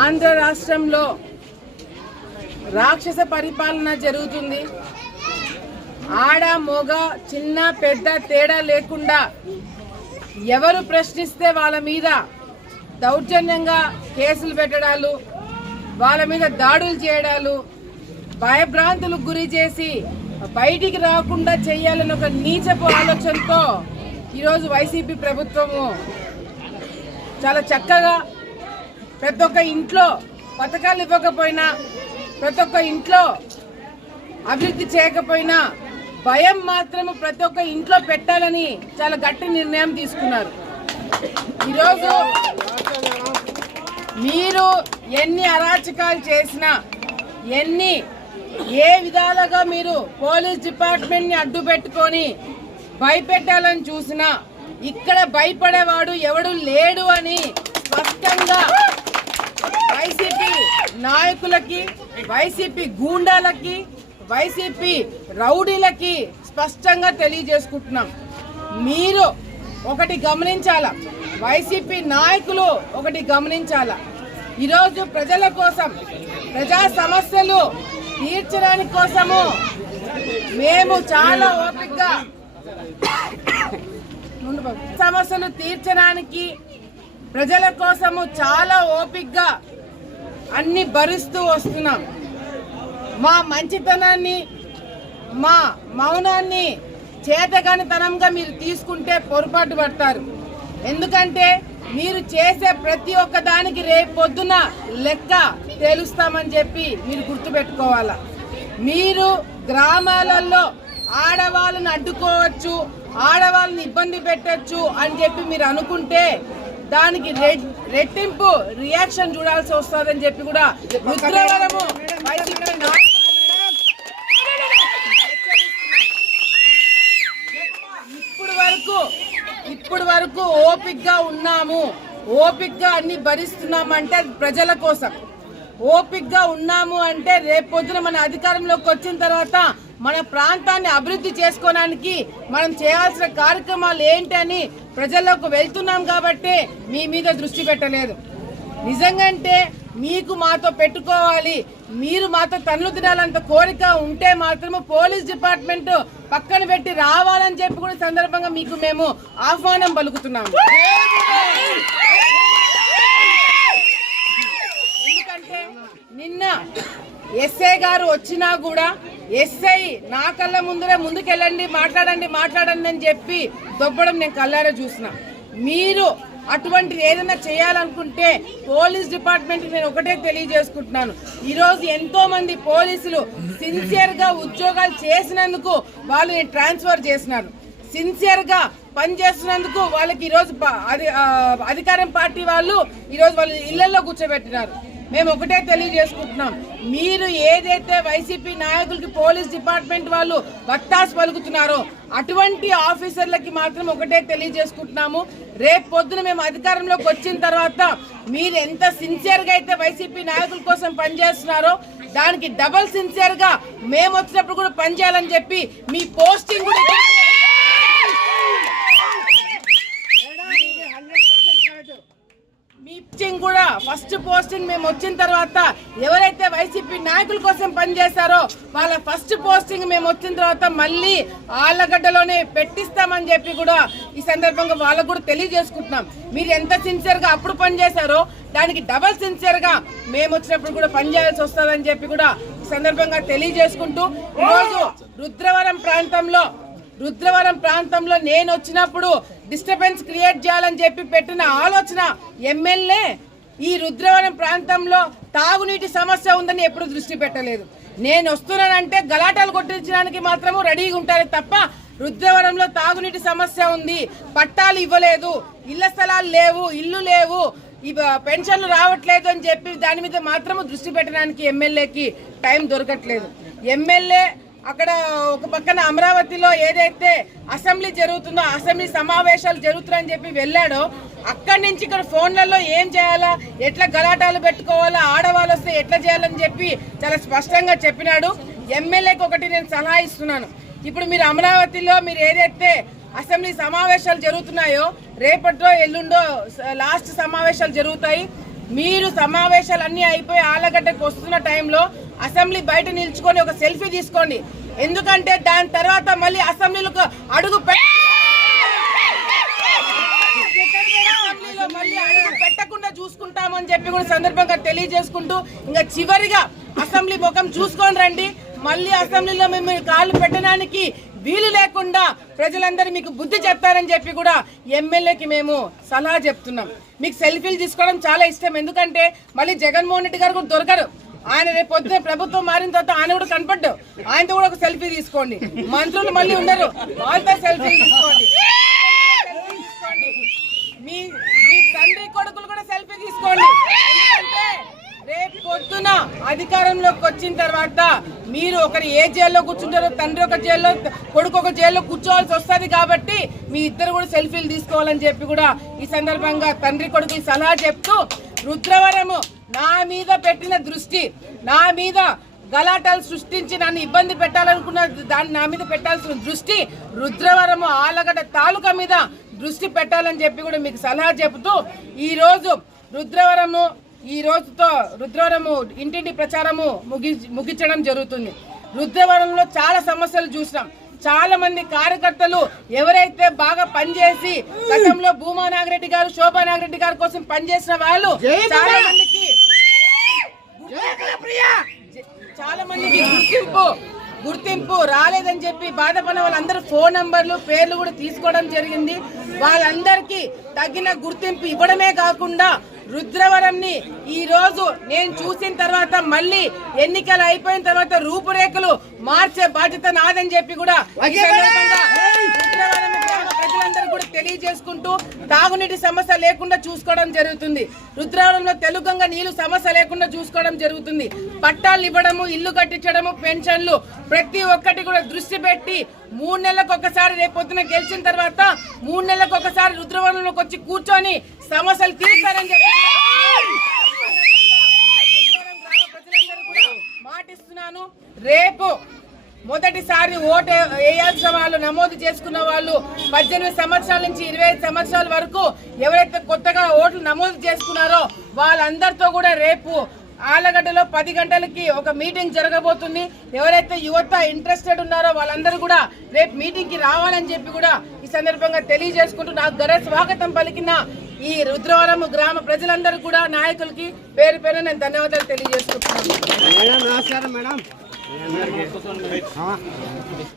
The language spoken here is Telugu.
ఆంధ్ర రాష్ట్రంలో రాక్షస పరిపాలన జరుగుతుంది. ఆడ మోగ చిన్న పెద్ద తేడా లేకుండా ఎవరు ప్రశ్నిస్తే వాళ్ళ మీద దౌర్జన్యంగా కేసులు పెట్టడాలు వాళ్ళ మీద దాడులు చేయడాలు భయభ్రాంతులకు గురి చేసి బయటికి రాకుండా చేయాలని ఒక నీచపు ఆలోచనతో ఈరోజు వైసీపీ ప్రభుత్వము చాలా చక్కగా ప్రతి ఒక్క ఇంట్లో పథకాలు ఇవ్వకపోయినా ప్రతి ఒక్క ఇంట్లో అభివృద్ధి చేయకపోయినా భయం మాత్రం ప్రతి ఒక్క ఇంట్లో పెట్టాలని చాలా గట్టి నిర్ణయం తీసుకున్నారు. ఈరోజు మీరు ఎన్ని అరాచకాలు చేసినా ఎన్ని ఏ విధాలుగా మీరు పోలీస్ డిపార్ట్మెంట్ని అడ్డు పెట్టుకొని భయపెట్టాలని చూసినా ఇక్కడ భయపడేవాడు ఎవడు లేడు అని స్పష్టంగా వైసీపీ నాయకులకి వైసీపీ గూండాలకి వైసీపీ రౌడీలకి స్పష్టంగా తెలియజేసుకుంటున్నాం. మీరు ఒకటి గమనించాల? వైసీపీ నాయకులు ఒకటి గమనించాల? ఈరోజు ప్రజల కోసం ప్రజా సమస్యలు తీర్చడానికి కోసము మేము చాలా ఓపికగా సమస్యలు తీర్చడానికి ప్రజల కోసము చాలా ఓపికగా అన్ని భరిస్తూ వస్తున్నాం. మా మంచితనాన్ని మా మౌనాన్ని చేతగానితనంగా మీరు తీసుకుంటే పొరపాటు పడతారు. ఎందుకంటే మీరు చేసే ప్రతి ఒక్క దానికి రేపు పొద్దున లెక్క తెలుస్తామని చెప్పి మీరు గుర్తుపెట్టుకోవాలా. మీరు గ్రామాలలో ఆడవాళ్ళని అడ్డుకోవచ్చు ఆడవాళ్ళని ఇబ్బంది పెట్టచ్చు అని చెప్పి మీరు అనుకుంటే దానికి రెడ్- రెట్టింపు రియాక్షన్ చూడాల్సి వస్తుందని చెప్పి కూడా ఉగ్రవరము ఇప్పుడు వరకు ఇప్పుడు వరకు ఓపిక్గా ఉన్నాము. ఓపిక్గా అన్ని భరిస్తున్నామంటే అది ప్రజల కోసం. ఓపిక్గా ఉన్నాము అంటే రేపు పొద్దున మన అధికారంలోకి వచ్చిన తర్వాత మన ప్రాంతాన్ని అభివృద్ధి చేసుకోవడానికి మనం చేయాల్సిన కార్యక్రమాలు ఏంటని ప్రజల్లోకి వెళ్తున్నాం కాబట్టి మీ మీద దృష్టి పెట్టలేదు. నిజంగంటే మీకు మాతో పెట్టుకోవాలి మీరు మాతో తన్ను తినాలంత కోరిక ఉంటే మాత్రము పోలీస్ డిపార్ట్మెంట్ పక్కన పెట్టి రావాలని చెప్పి కూడా సందర్భంగా మీకు మేము ఆహ్వానం పలుకుతున్నాము. నిన్న ఎస్ఐ గారు వచ్చినా కూడా ఎస్ఐ నా కళ్ళ ముందరే ముందుకెళ్ళండి మాట్లాడండి మాట్లాడండి అని చెప్పి దొబ్బడం నేను కళ్ళారా చూసిన. మీరు అటువంటిది ఏదైనా చేయాలనుకుంటే పోలీస్ డిపార్ట్మెంట్ నేను ఒకటే తెలియజేసుకుంటున్నాను. ఈరోజు ఎంతో మంది పోలీసులు సిన్సియర్గా ఉద్యోగాలు చేసినందుకు వాళ్ళని ట్రాన్స్ఫర్ చేసినారు సిన్సియర్గా పనిచేస్తున్నందుకు వాళ్ళకి ఈరోజు అది అధికారం పార్టీ వాళ్ళు ఈరోజు వాళ్ళు ఇళ్ళలో కూర్చోబెట్టినారు. మేము ఒకటే తెలియజేసుకుంటున్నాం. మీరు ఏదైతే వైసీపీ నాయకులకి పోలీస్ డిపార్ట్మెంట్ వాళ్ళు వత్తాసు పలుకుతున్నారో అటువంటి ఆఫీసర్లకి మాత్రం ఒకటే తెలియజేసుకుంటున్నాము. రేపు పొద్దున మేము అధికారంలోకి వచ్చిన తర్వాత మీరు ఎంత సిన్సియర్గా అయితే వైసీపీ నాయకుల కోసం పనిచేస్తున్నారో దానికి డబల్ సిన్సియర్గా మేము వచ్చినప్పుడు కూడా పనిచేయాలని చెప్పి మీ పోస్టింగ్ కూడా మీ పోస్టింగ్ కూడా ఫస్ట్ పోస్టింగ్ మేము వచ్చిన తర్వాత ఎవరైతే వైసీపీ నాయకుల కోసం పనిచేశారో వాళ్ళ ఫస్ట్ పోస్టింగ్ మేము వచ్చిన తర్వాత మళ్ళీ ఆళ్ళగడ్డలోనే పెట్టిస్తామని చెప్పి కూడా ఈ సందర్భంగా వాళ్ళకు కూడా తెలియజేసుకుంటున్నాం. మీరు ఎంత సిన్సియర్గా అప్పుడు పనిచేశారో దానికి డబల్ సిన్సియర్గా మేము వచ్చినప్పుడు కూడా పనిచేయాల్సి వస్తుందని చెప్పి కూడా ఈ సందర్భంగా తెలియజేసుకుంటూ ఈరోజు రుద్రవరం ప్రాంతంలో రుద్రవరం ప్రాంతంలో నేను వచ్చినప్పుడు డిస్టర్బెన్స్ క్రియేట్ చేయాలని చెప్పి పెట్టిన ఆలోచన ఎమ్మెల్యే ఈ రుద్రవరం ప్రాంతంలో తాగునీటి సమస్య ఉందని ఎప్పుడు దృష్టి పెట్టలేదు. నేను వస్తున్నానంటే గలాటాలు కొట్టించడానికి మాత్రము రెడీగా ఉంటారు తప్ప రుద్రవరంలో తాగునీటి సమస్య ఉంది. పట్టాలు ఇవ్వలేదు. ఇళ్ళ స్థలాలు లేవు. ఇల్లు లేవు. ఇవ పెన్షన్లు రావట్లేదు అని చెప్పి దాని మీద మాత్రము దృష్టి పెట్టడానికి ఎమ్మెల్యేకి టైం దొరకట్లేదు. ఎమ్మెల్యే అక్కడ ఒక పక్కన అమరావతిలో ఏదైతే అసెంబ్లీ జరుగుతుందో అసెంబ్లీ సమావేశాలు జరుగుతున్నాయని చెప్పి వెళ్ళాడో అక్కడి నుంచి ఇక్కడ ఫోన్లలో ఏం చేయాలా ఎట్లా గలాటాలు పెట్టుకోవాలా ఆడవాళ్ళు వస్తే ఎట్లా చేయాలని చెప్పి చాలా స్పష్టంగా చెప్పినాడు. ఎమ్మెల్యేకి ఒకటి నేను సలహా ఇస్తున్నాను. ఇప్పుడు మీరు అమరావతిలో మీరు ఏదైతే అసెంబ్లీ సమావేశాలు జరుగుతున్నాయో రేపట్లో ఎల్లుండో లాస్ట్ సమావేశాలు జరుగుతాయి. మీరు సమావేశాలు అన్నీ అయిపోయి ఆలగడ్డకు వస్తున్న టైంలో అసెంబ్లీ బయట నిల్చుకొని ఒక సెల్ఫీ తీసుకోండి. ఎందుకంటే దాని తర్వాత మళ్ళీ అసెంబ్లీలకు అడుగు మళ్ళీ అడుగు పెట్టకుండా చూసుకుంటామని చెప్పి కూడా సందర్భంగా తెలియజేసుకుంటూ ఇంకా చివరిగా అసెంబ్లీ ముఖం చూసుకొని రండి. మళ్ళీ అసెంబ్లీలో మేము కాళ్ళు పెట్టడానికి వీలు లేకుండా ప్రజలందరూ మీకు బుద్ధి చెప్తారని చెప్పి కూడా ఎమ్మెల్యేకి మేము సలహా చెప్తున్నాం. మీకు సెల్ఫీలు తీసుకోవడం చాలా ఇష్టం. ఎందుకంటే మళ్ళీ జగన్మోహన్ రెడ్డి గారు కూడా దొరకరు. ఆయన రేపు పొద్దున ప్రభుత్వం మారిన తర్వాత ఆయన కూడా కనపడ్డు. ఆయనతో కూడా ఒక సెల్ఫీ తీసుకోండి. మంత్రులు మళ్ళీ ఉండరు. వాళ్ళతో సెల్ఫీ తీసుకోండి. మీ మీ తండ్రి కొడుకులు కూడా సెల్ఫీ తీసుకోండి. రేపు పొద్దున అధికారంలోకి వచ్చిన తర్వాత మీరు ఒకరు ఏ జైల్లో కూర్చుంటారో తండ్రి ఒక జైల్లో కొడుకు ఒక జైల్లో కూర్చోవాల్సి వస్తుంది కాబట్టి మీ ఇద్దరు కూడా సెల్ఫీలు తీసుకోవాలని చెప్పి కూడా ఈ సందర్భంగా తండ్రి కొడుకు సలహా చెప్తూ రుద్రవరము నా మీద పెట్టిన దృష్టి నా మీద గలాటాలు సృష్టించి నన్ను ఇబ్బంది పెట్టాలనుకున్న దాన్ని నా మీద పెట్టాల్సిన దృష్టి రుద్రవరము ఆలగడ్డ తాలూకా మీద దృష్టి పెట్టాలని చెప్పి కూడా మీకు సలహా చెబుతూ ఈ రోజు రుద్రవరము ఈ రోజుతో రుద్రవరము ఇంటింటి ప్రచారము ముగి ముగించడం జరుగుతుంది. రుద్రవరంలో చాలా సమస్యలు చూసినాం. చాలా మంది కార్యకర్తలు ఎవరైతే బాగా పనిచేసి గతంలో భూమా నాగిరెడ్డి గారు శోభా నాగిరెడ్డి గారి కోసం పనిచేసిన వాళ్ళు చాలా మందికి చాలా మందికి గుర్తింపు గుర్తింపు రాలేదని చెప్పి బాధపడిన వాళ్ళందరూ ఫోన్ నంబర్లు పేర్లు కూడా తీసుకోవడం జరిగింది. వాళ్ళందరికీ తగిన గుర్తింపు ఇవ్వడమే కాకుండా రుద్రవరంని ఈరోజు నేను చూసిన తర్వాత మళ్ళీ ఎన్నికలు అయిపోయిన తర్వాత రూపురేఖలు మార్చే బాధ్యత నాదని చెప్పి కూడా ఈ సందర్భంగా రుద్రవరం గ్రామ ప్రజలందరూ చేసుకుంటూ తాగునీటి సమస్య లేకుండా చూసుకోవడం జరుగుతుంది. రుద్రవరంలో తెలుగంగా నీళ్ళు సమస్య లేకుండా చూసుకోవడం జరుగుతుంది. పట్టాలు ఇవ్వడము ఇల్లు కట్టించడము పెన్షన్లు ప్రతి ఒక్కటి కూడా దృష్టి పెట్టి మూడు నెలలకు ఒకసారి రేపు గెలిచిన తర్వాత మూడు నెలలకు ఒకసారి రుద్రవరంలోకి వచ్చి కూర్చొని సమస్యలు తీర్చారని చెప్పి మాటిస్తున్నాను. రేపు మొదటిసారి ఓటు వేయాల్సిన వాళ్ళు నమోదు చేసుకున్న వాళ్ళు పద్దెనిమిది సంవత్సరాల నుంచి ఇరవై ఐదు సంవత్సరాల వరకు ఎవరైతే కొత్తగా ఓట్లు నమోదు చేసుకున్నారో వాళ్ళందరితో కూడా రేపు ఆలగడ్డలో పది గంటలకి ఒక మీటింగ్ జరగబోతుంది. ఎవరైతే యువత ఇంట్రెస్టెడ్ ఉన్నారో వాళ్ళందరూ కూడా రేపు మీటింగ్కి రావాలని చెప్పి కూడా ఈ సందర్భంగా తెలియజేసుకుంటూ నాకు ధర స్వాగతం పలికిన ఈ రుద్రవరం గ్రామ ప్రజలందరూ కూడా నాయకులకి పేరు పేరు నేను ధన్యవాదాలు తెలియజేసుకుంటున్నాను. మేడం నమస్కారం మేడం